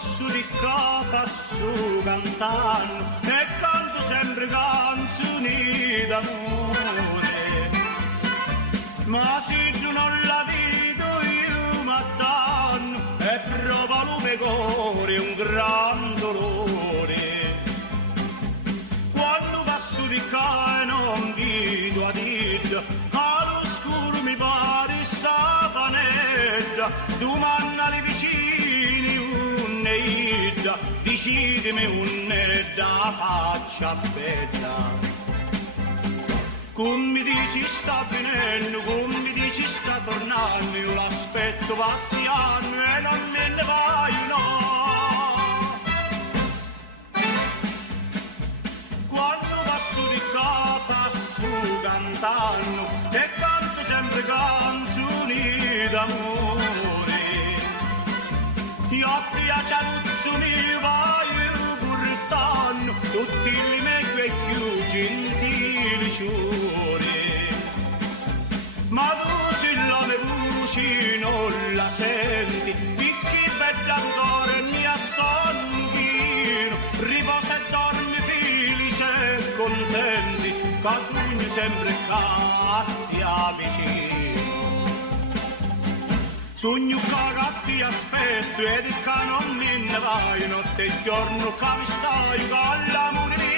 passo di qua, passo cantando e canto sempre canzoni d'amore. Ma se tu non la vedo io m'attanno e prova lume cuore un gran dolore. Quando passo di qua e non vedo a dirla, all'oscuro mi pare sapanetta, domanda alle vicini un'edda, decidimi un'edda faccia bella. Come mi dici sta venendo, come mi dici sta tornando, io l'aspetto passi anni e non me ne vai no. Quando passo di qua passo cantando e canto sempre canzoni d'amore. Io piaciaruzzo mi voglio portando tutti i miei e più gentili ciuri. Ma tu se la mia voce non la senti, picchi bella d'autore mi assonghino, riposa e dormi felice e contenti, casugni sempre catti a vicino. Sogno che ti aspetto ed il che non me ne vai, notte e giorno che mi stai con l'amore mio.